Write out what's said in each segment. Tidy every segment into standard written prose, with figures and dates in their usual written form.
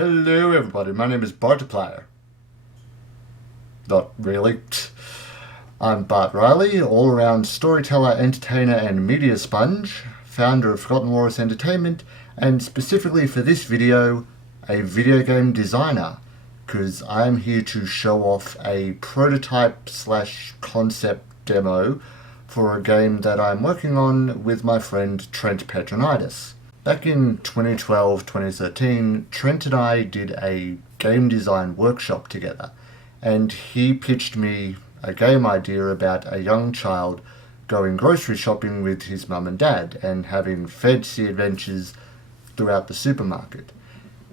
Hello everybody, my name is Bartiplier. Not really. I'm Bart Riley, all-around storyteller, entertainer and media sponge, founder of Forgotten Walrus Entertainment, and specifically for this video, a video game designer, because I'm here to show off a prototype slash concept demo for a game that I'm working on with my friend Trent Petronitis. Back in 2012-2013, Trent and I did a game design workshop together, and he pitched me a game idea about a young child going grocery shopping with his mum and dad and having fantasy adventures throughout the supermarket.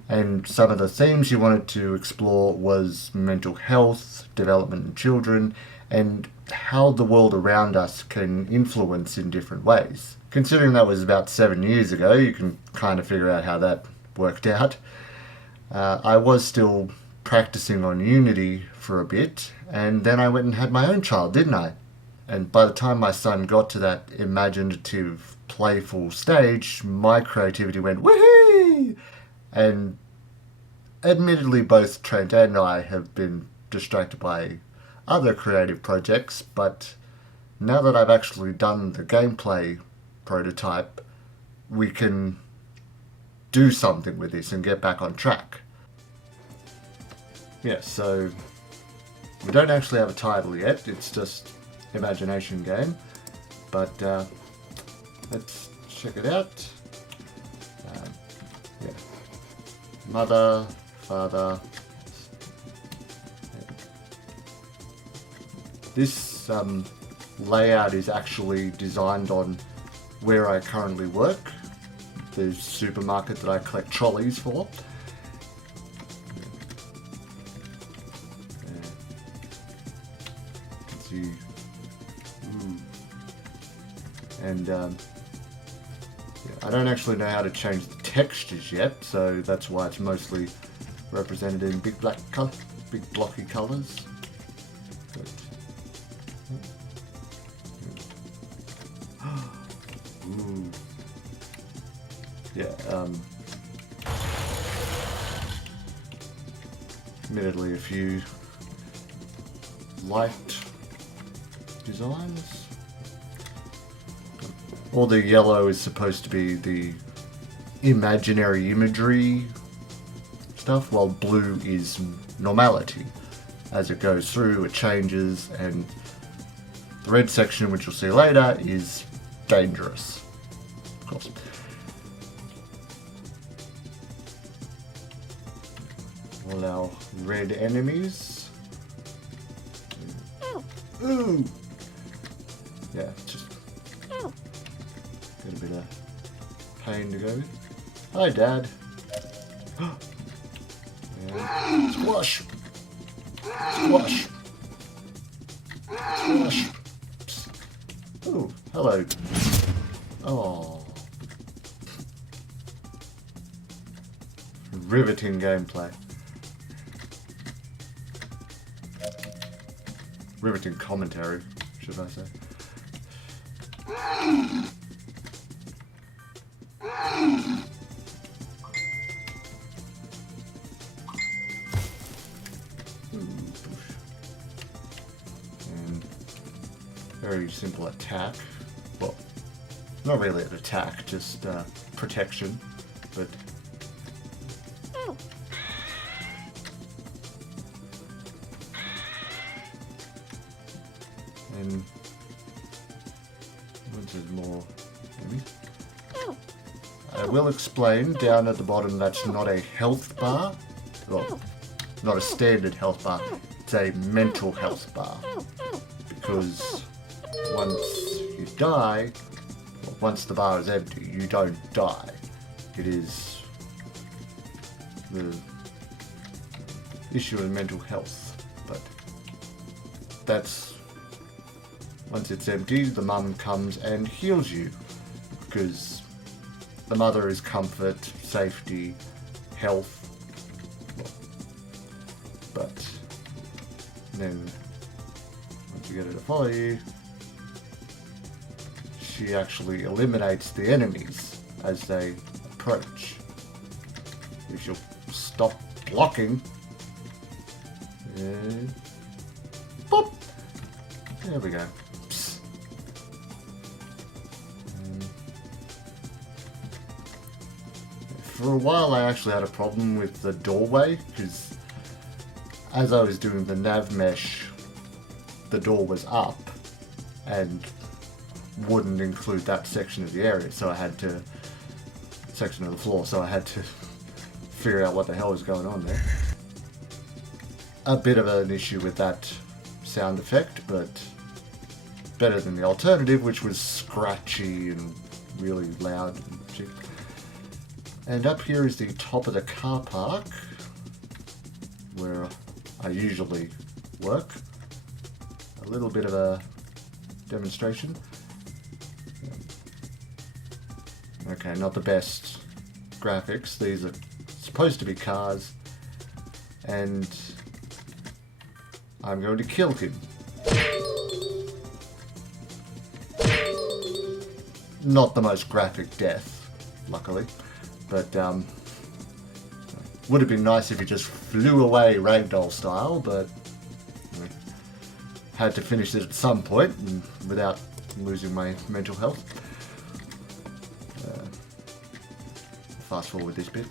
And some of the themes he wanted to explore was mental health, development in children, and how the world around us can influence in different ways. Considering that was about 7 years ago, you can kind of figure out how that worked out. I was still practicing on Unity for a bit, and then I went and had my own child, didn't I? And by the time my son got to that imaginative, playful stage, my creativity went woohoo! And admittedly, both Trent and I have been distracted by other creative projects, but now that I've actually done the gameplay prototype, we can do something with this and get back on track. Yeah, so we don't actually have a title yet, it's just imagination game, but let's check it out. Yeah. Mother, father. This layout is actually designed on where I currently work, the supermarket that I collect trolleys for. See. And yeah, I don't actually know how to change the textures yet, so that's why it's mostly represented in big blocky colours. Ooh. Yeah, admittedly a few light designs. All the yellow is supposed to be the imaginary imagery stuff, while blue is normality. As it goes through, it changes, and the red section, which you'll see later, is dangerous, of course. All our red enemies. Ooh! Yeah, just get a bit of pain to go with. Hi, Dad. And squash! Squash! Squash! Ooh, hello. Oh. Riveting gameplay. Riveting commentary, should I say. And very simple attack. Well, not really an attack, just protection, but and once there's more, maybe. I will explain down at the bottom that's not a health bar, well, not a standard health bar, it's a mental health bar, because once you die, well, once the bar is empty, you don't die. It is the issue of mental health, but that's, once it's empty, the mum comes and heals you, because the mother is comfort, safety, health, but then once you get her to follow you, she actually eliminates the enemies as they approach. If you'll stop blocking. Boop. There we go. For a while I actually had a problem with the doorway, because as I was doing the nav mesh, the door was up and wouldn't include that section of the area, so I had to, section of the floor, so I had to figure out what the hell was going on there. A bit of an issue with that sound effect, but better than the alternative, which was scratchy and really loud and shit. And up here is the top of the car park, where I usually work. A little bit of a demonstration. Okay, not the best graphics. These are supposed to be cars, and I'm going to kill him. Not the most graphic death, luckily. But would have been nice if he just flew away ragdoll style, but had to finish it at some point and without losing my mental health. Fast forward this bit.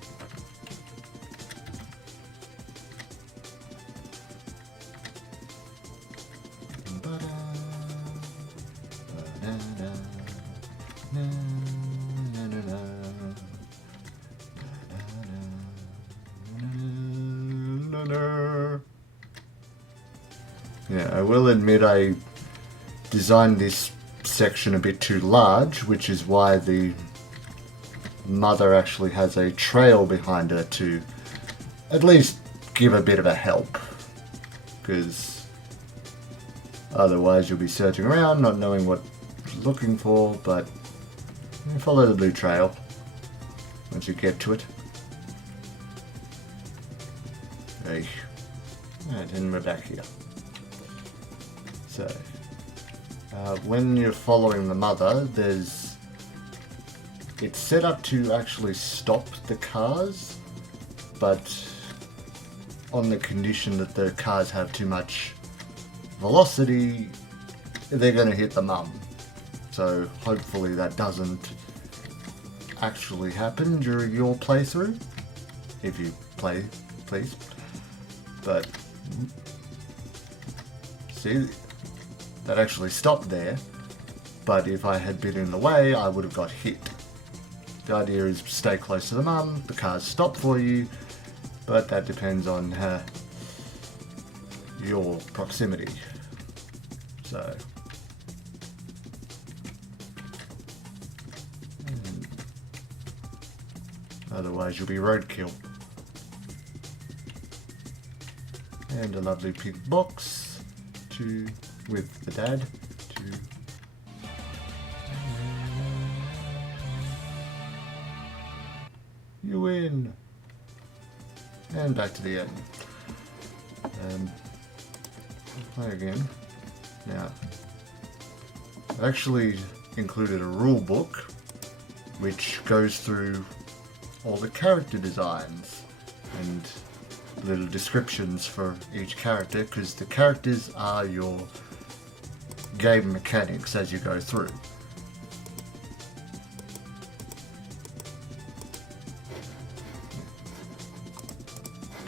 Yeah, I will admit I designed this section a bit too large, which is why the mother actually has a trail behind her to at least give a bit of a help, because otherwise you'll be searching around not knowing what you're looking for, but you follow the blue trail once you get to it. Hey. Right, and we're back here. So, when you're following the mother, it's set up to actually stop the cars, but on the condition that the cars have too much velocity, they're going to hit the mum. So hopefully that doesn't actually happen during your playthrough, if you play, please. But see, that actually stopped there, but if I had been in the way, I would have got hit. The idea is stay close to the mum, the cars stop for you, but that depends on your proximity. So, otherwise you'll be roadkill. And a lovely pink box with the dad to you win, and back to the end. Play again. Now, I've actually included a rule book which goes through all the character designs and little descriptions for each character, because the characters are your game mechanics as you go through.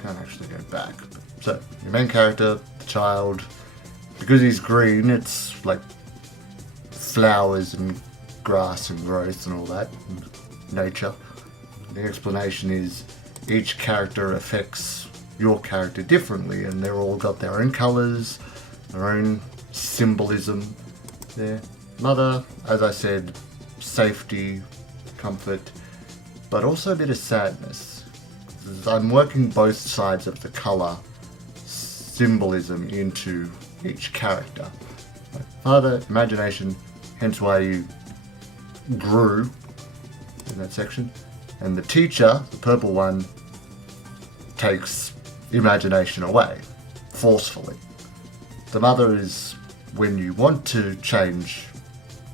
Can't actually go back. So, your main character, the child, because he's green, it's like flowers and grass and growth and all that, and nature. The explanation is each character affects your character differently, and they're all got their own colours, their own symbolism there. Mother, as I said, safety, comfort, but also a bit of sadness. I'm working both sides of the colour symbolism into each character. Father, imagination, hence why you grew in that section. And the teacher, the purple one, takes imagination away, forcefully. The mother is when you want to change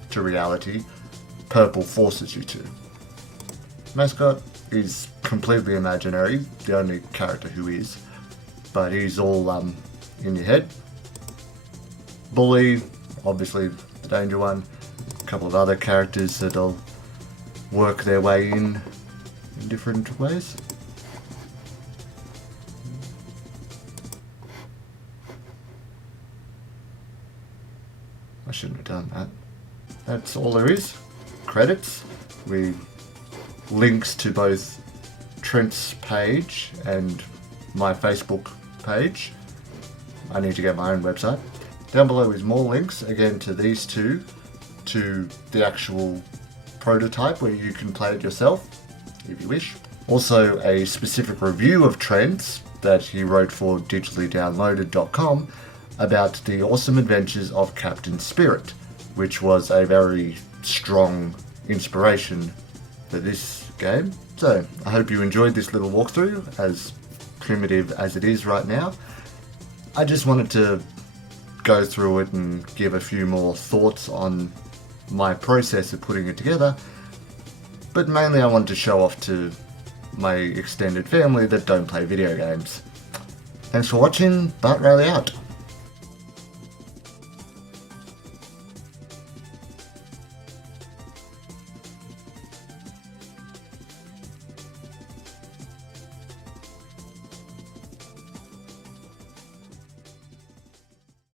to reality, purple forces you to. Mascot is completely imaginary, the only character who is, but he's all in your head. Bully, obviously the danger one, a couple of other characters that'll work their way in different ways. I shouldn't have done that. That's all there is. Credits. Links to both Trent's page and my Facebook page. I need to get my own website. Down below is more links, again to these two, to the actual prototype where you can play it yourself, if you wish. Also a specific review of Trent's that he wrote for digitallydownloaded.com about the awesome adventures of Captain Spirit, which was a very strong inspiration for this game. So I hope you enjoyed this little walkthrough, as primitive as it is right now. I just wanted to go through it and give a few more thoughts on my process of putting it together, but mainly I wanted to show off to my extended family that don't play video games. Thanks for watching, Bart Riley out.